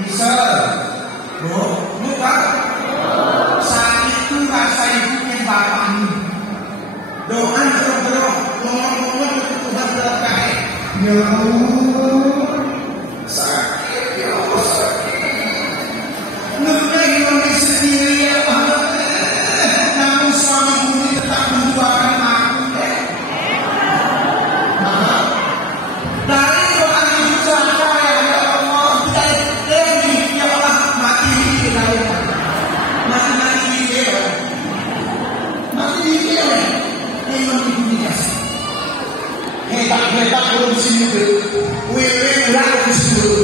Bisa. Loh, lupa. Saat itu rasa ibu yang bapak ini. Doa terus ngomong-ngomong ke Tuhan berkah. Ya Allah, sakit ya Allah sakit. Nggak ingin sendiri ya Allah. Namun suami bumi tetap mendoakan aku. Dari doa itu apa ya Allah? Ya Allah mati di dalam. Mati dia. Mati dia. Memang ini kasih. Hebat belum di sini tu. Wewe ulang di sini.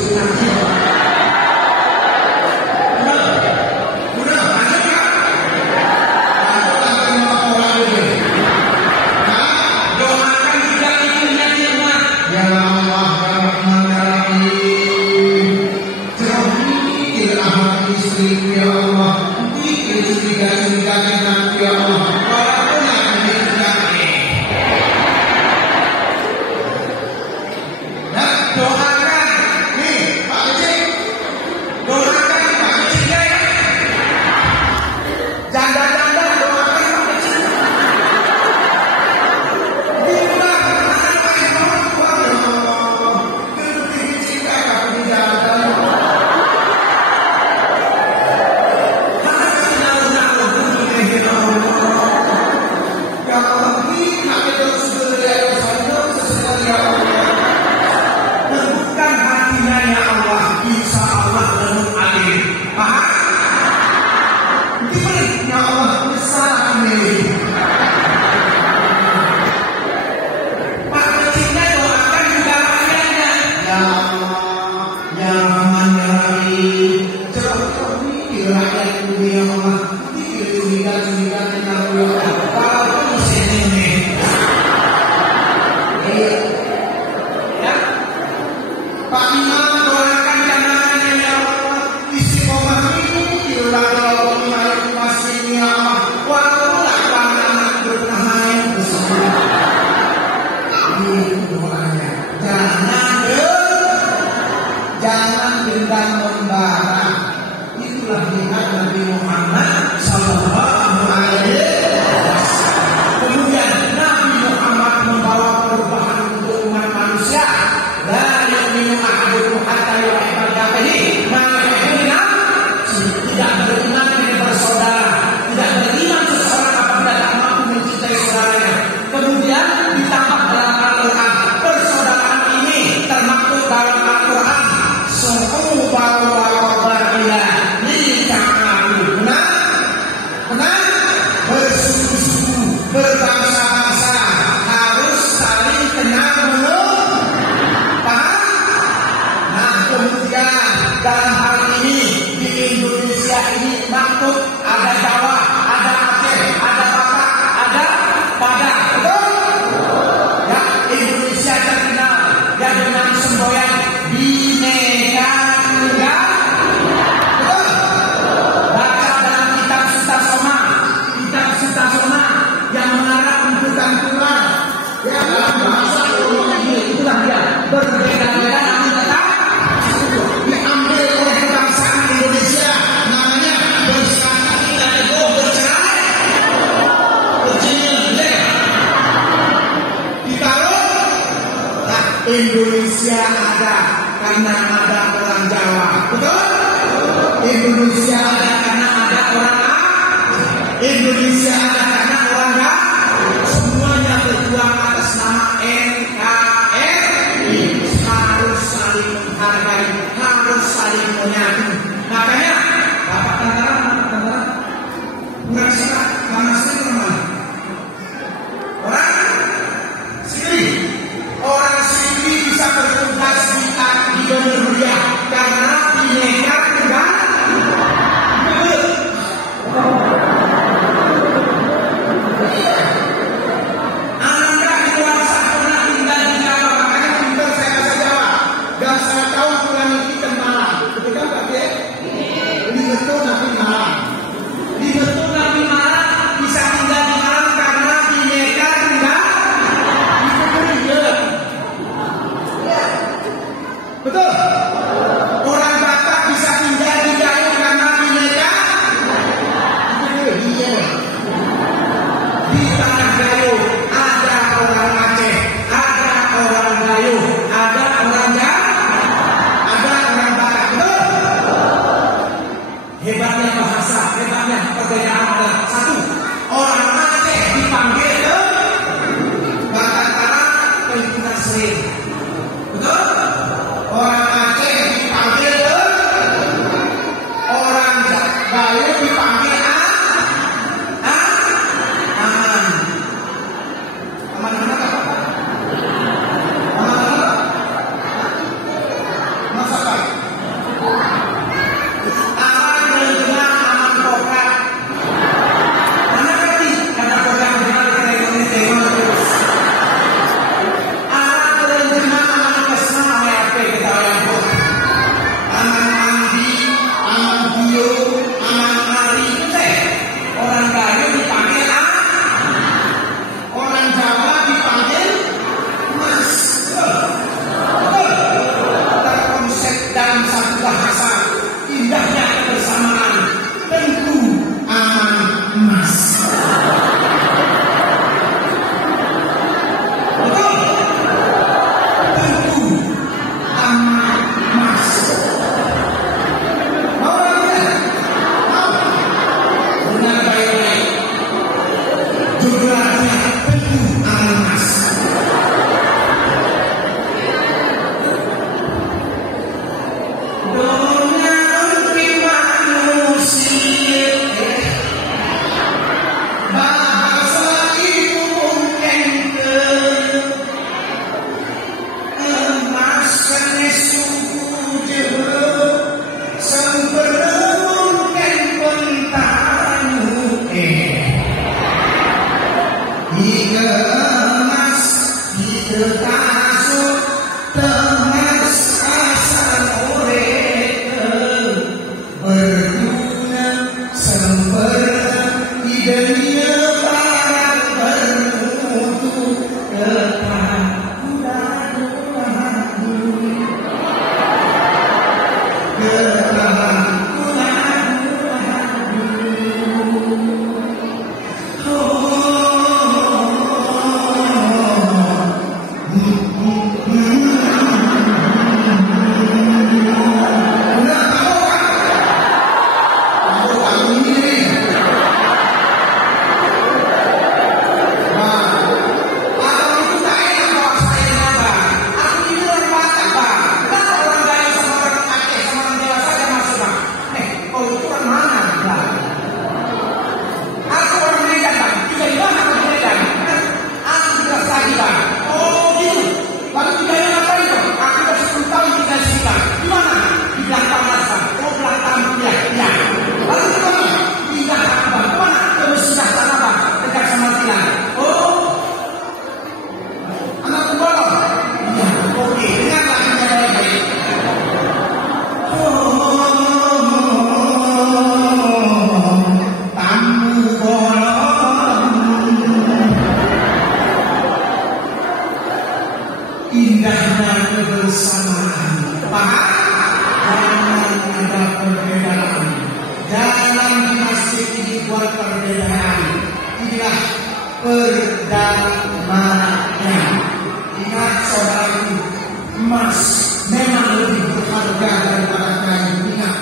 Jangan dendam membara. Itulah niat Nabi Muhammad Sallallahu Alaihi Wasallam. Kemudian Nabi Muhammad membawa perubahan untuk umat manusia. Dari minum ahadukum hatta yuhibba liakhihi ma yuhibbu li nafsihi. Tidak beriman dengan bersaudara. Tidak beriman seseorang apabila tak mampu mencintai saudaranya. Kemudian ditambah dalam Al-Quran. Persaudaraan ini termaktub dalam Al-Quran. Berbangsa-bangsa harus saling kenal menurut paham. Nah kemudian dalam hal ini di Indonesia ini maktub ada Jawa, ada Aceh, ada Batak, ada Padang, betul? Ya Indonesia terkenal ya dengan semboyan Bhinneka Tunggal. Betul? Baca dalam kitab Sutasoma yang mengarah pembukaan Tuhan ya dalam bahasa Indonesia itulah dia berbeda-beda namun tetap diambil oleh kebangsaan Indonesia namanya bersatu kita itu bercerai bercerai ditaruh nah Indonesia ada karena ada orang Jawa betul Indonesia ada karena ada orang Indonesia ada karena orang semuanya berjuang atas nama NKRI harus saling menghargai, harus saling menyatu. Makanya Bapak Tentara bukan siapa, mana sih teman? Orang sipil, orang sipil bisa bertugas di Indonesia karena Bhinneka Tunggal. Betul. Orang Batak bisa berdamainya. Ingat saudaraku, emas memang lebih berharga daripada kayu. Ingat,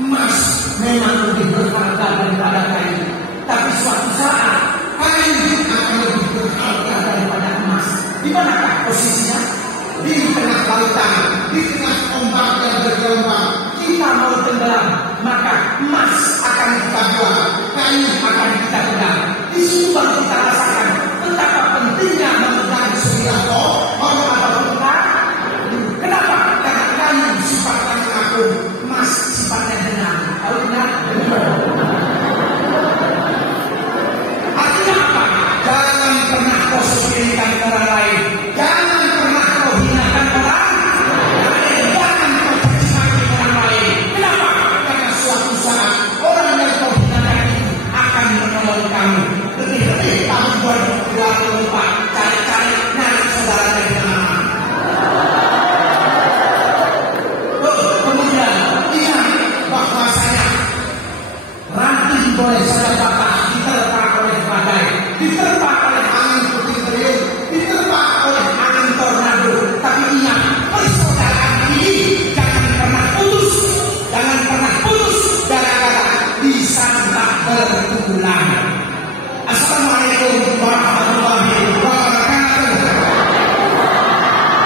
emas memang lebih berharga daripada kayu. Tapi suatu saat kayu akan lebih berharga daripada emas. Di manakah posisinya? Di tengah lautan, di tengah ombak yang bergelombang. Kita mau tenggelam, maka emas akan kita buang, kayu akan kita pegang. Di situ baru kita rasakan betapa pentingnya memegang sebilah pohon atau hutan. Kenapa? Karena kayu sifatnya mengaku, emas sifatnya dengar. Tahu dengar? Artinya apa? Jangan pernah kau sepelekan orang lain. Jangan pernah kau hinakan orang. Jangan kau cacimaki orang lain. Kenapa? Karena suatu saat orang yang kau hinakan itu akan menolong kamu. Lebih-lebih tahun 2024 cari-cari nyari saudara dari mana. Kemudian ingat bahwasanya ranting boleh saja patah, diterpa oleh badai, diterpa oleh angin puting beliung, diterpa oleh angin tornado. Tapi ingat, persaudaraan ini jangan pernah putus, jangan pernah putus gara-gara disangka berulang. Assalamualaikum warahmatullahi